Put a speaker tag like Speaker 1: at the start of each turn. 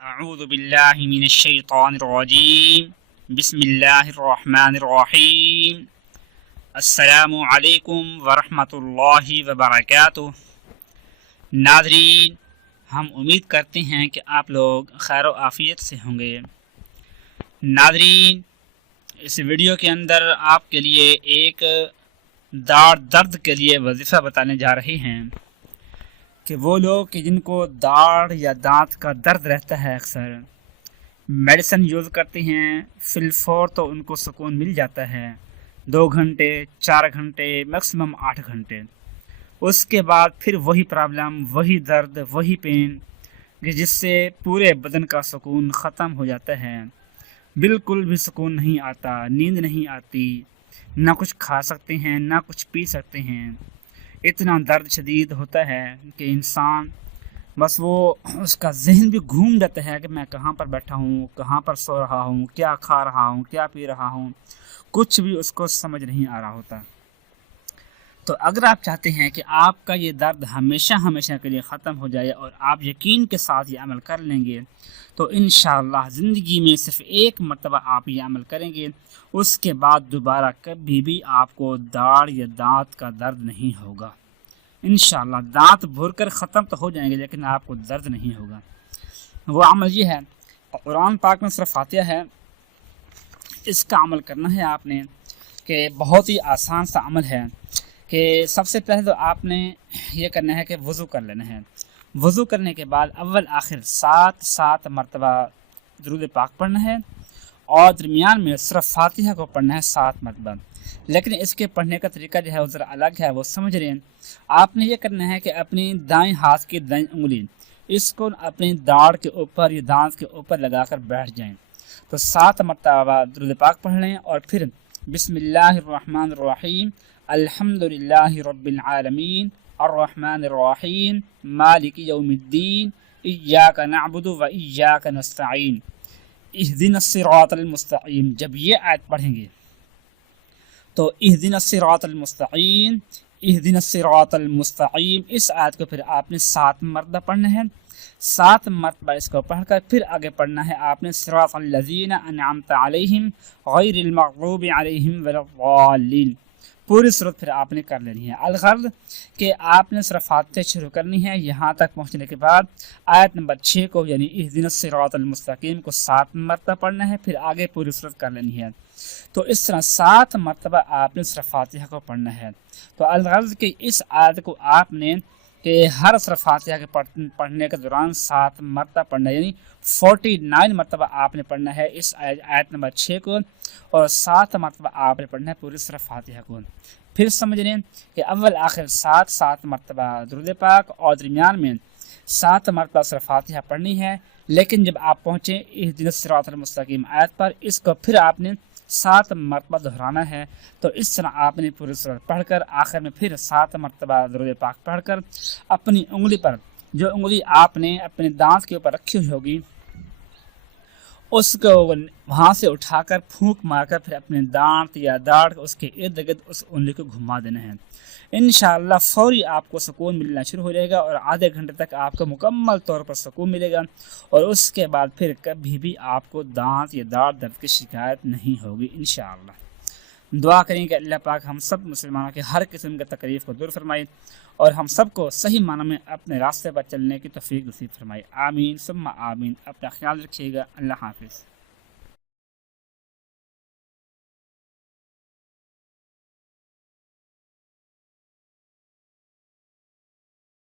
Speaker 1: اعوذ باللہ من الشیطان الرجیم بسم اللہ الرحمن الرحیم السلام علیکم ورحمۃ اللہ وبرکاتہ ناظرین، ہم امید کرتے ہیں کہ آپ لوگ خیر و عافیت سے ہوں گے۔ ناظرین، اس ویڈیو کے اندر آپ کے لیے ایک داڑ درد کے لیے وظیفہ بتانے جا رہے ہیں۔ کہ وہ لوگ کہ جن کو داڑھ یا دانت کا درد رہتا ہے اکثر میڈیسن یوز کرتے ہیں فلفور تو ان کو سکون مل جاتا ہے، دو گھنٹے، چار گھنٹے میکسیمم آٹھ گھنٹے۔ اس کے بعد پھر وہی پرابلم وہی درد، وہی پین کہ جس سے پورے بدن کا سکون ختم ہو جاتا ہے۔ بالکل بھی سکون نہیں آتا، نیند نہیں آتی، نہ کچھ کھا سکتے ہیں، نہ کچھ پی سکتے ہیں۔ اتنا درد شدید ہوتا ہے کہ انسان بس وہ اس کا ذہن بھی گھوم جاتا ہے کہ میں کہاں پر بیٹھا ہوں، کہاں پر سو رہا ہوں، کیا کھا رہا ہوں، کیا پی رہا ہوں۔ کچھ بھی اس کو سمجھ نہیں آ رہا ہوتا۔ تو اگر آپ چاہتے ہیں کہ آپ کا یہ درد ہمیشہ ہمیشہ کے لیے ختم ہو جائے اور آپ یقین کے ساتھ یہ عمل کر لیں گے، تو انشاءاللہ زندگی میں صرف ایک مرتبہ آپ یہ عمل کریں گے، اس کے بعد دوبارہ کبھی بھی آپ کو داڑ یا دانت کا درد نہیں ہوگا۔ انشاءاللہ دانت بھر کر ختم تو ہو جائیں گے، لیکن آپ کو درد نہیں ہوگا۔ وہ عمل یہ ہے، قرآن پاک میں صرف فاتحہ ہے۔ اس کا عمل کرنا ہے آپ نے کہ بہت ہی آسان سا عمل ہے۔ کہ سب سے پہلے تو آپ نے یہ کرنا ہے کہ وضو کر لینا ہے۔ وضو کرنے کے بعد اول آخر سات سات مرتبہ درود پاک پڑھنا ہے اور درمیان میں صرف فاتحہ کو پڑھنا ہے سات مرتبہ۔ لیکن اس کے پڑھنے کا طریقہ جو ہے وہ ذرا الگ ہے، وہ سمجھ رہے ہیں۔ آپ نے یہ کرنا ہے کہ اپنی دائیں ہاتھ کی دائیں انگلی اس کو اپنی داڑھ کے اوپر یا دانت کے اوپر لگا کر بیٹھ جائیں۔ تو سات مرتبہ درود پاک پڑھ لیں اور پھر بسم اللہ الرحمن الرحیم الحمد للہ رب العالمین الرحمن الرحیم مالک یوم الدین ایاک نعبد و ایاک نستعین اہدن الصراط المستقیم جب یہ آیت پڑھیں گے. تو اہدن الصراط المستقیم اہدن الصراط المستقیم اس آیت کو پھر آپ نے سات مرتبہ پڑھنا ہے. سات مرتبہ اس کو پڑھ کر پھر آگے پڑھنا ہے۔ آپ نے صراط الذین انعمت علیہم غیر المغضوب علیہم ولا پوری صورت پھر آپ نے کر لینی ہے۔ الغرض کہ آپ نے صرف فاتح شروع کرنی ہے، یہاں تک پہنچنے کے بعد آیت نمبر چھ کو یعنی اس دن الصراط المستقیم کو سات مرتبہ پڑھنا ہے، پھر آگے پوری صورت کر لینی ہے۔ تو اس طرح سات مرتبہ آپ نے صرف فاتحہ کو پڑھنا ہے۔ تو الغرض کہ اس آیت کو آپ نے کہ ہر صرف فاتحہ کے پڑھنے کے دوران سات مرتبہ پڑھنا یعنی فورٹی نائن مرتبہ آپ نے پڑھنا ہے اس آیت نمبر چھ کو، اور سات مرتبہ آپ نے پڑھنا ہے پوری صرف فاتحہ کو۔ پھر سمجھ لیں کہ اول، آخر، سات سات مرتبہ درود پاک، اور درمیان میں سات مرتبہ صرف فاتحہ پڑھنی ہے۔ لیکن جب آپ پہنچیں اس دن سرات المستقیم آیت پر، اس کو پھر آپ نے سات مرتبہ دہرانا ہے۔ تو اس طرح آپ نے پوری صورت پڑھ کر آخر میں پھر سات مرتبہ درود پاک پڑھ کر اپنی انگلی پر جو انگلی آپ نے اپنے دانت کے اوپر رکھی ہوئی ہوگی اس کو وہاں سے اٹھا کر پھونک مار کر پھر اپنے دانت یا داڑھ اس کے ارد گرد اس انگلی کو گھما دینا ہے۔ انشاءاللہ فوری آپ کو سکون ملنا شروع ہو جائے گا اور آدھے گھنٹے تک آپ کو مکمل طور پر سکون ملے گا اور اس کے بعد پھر کبھی بھی آپ کو دانت یا داڑھ درد کی شکایت نہیں ہوگی انشاءاللہ۔ دعا کریں کہ اللہ پاک ہم سب مسلمانوں کے ہر قسم کے تکلیف کو دور فرمائے اور ہم سب کو صحیح معنی میں اپنے راستے پر چلنے کی توفیق نصیب فرمائے۔ آمین سب آمین۔ اپنا خیال رکھیے گا۔ اللہ حافظ۔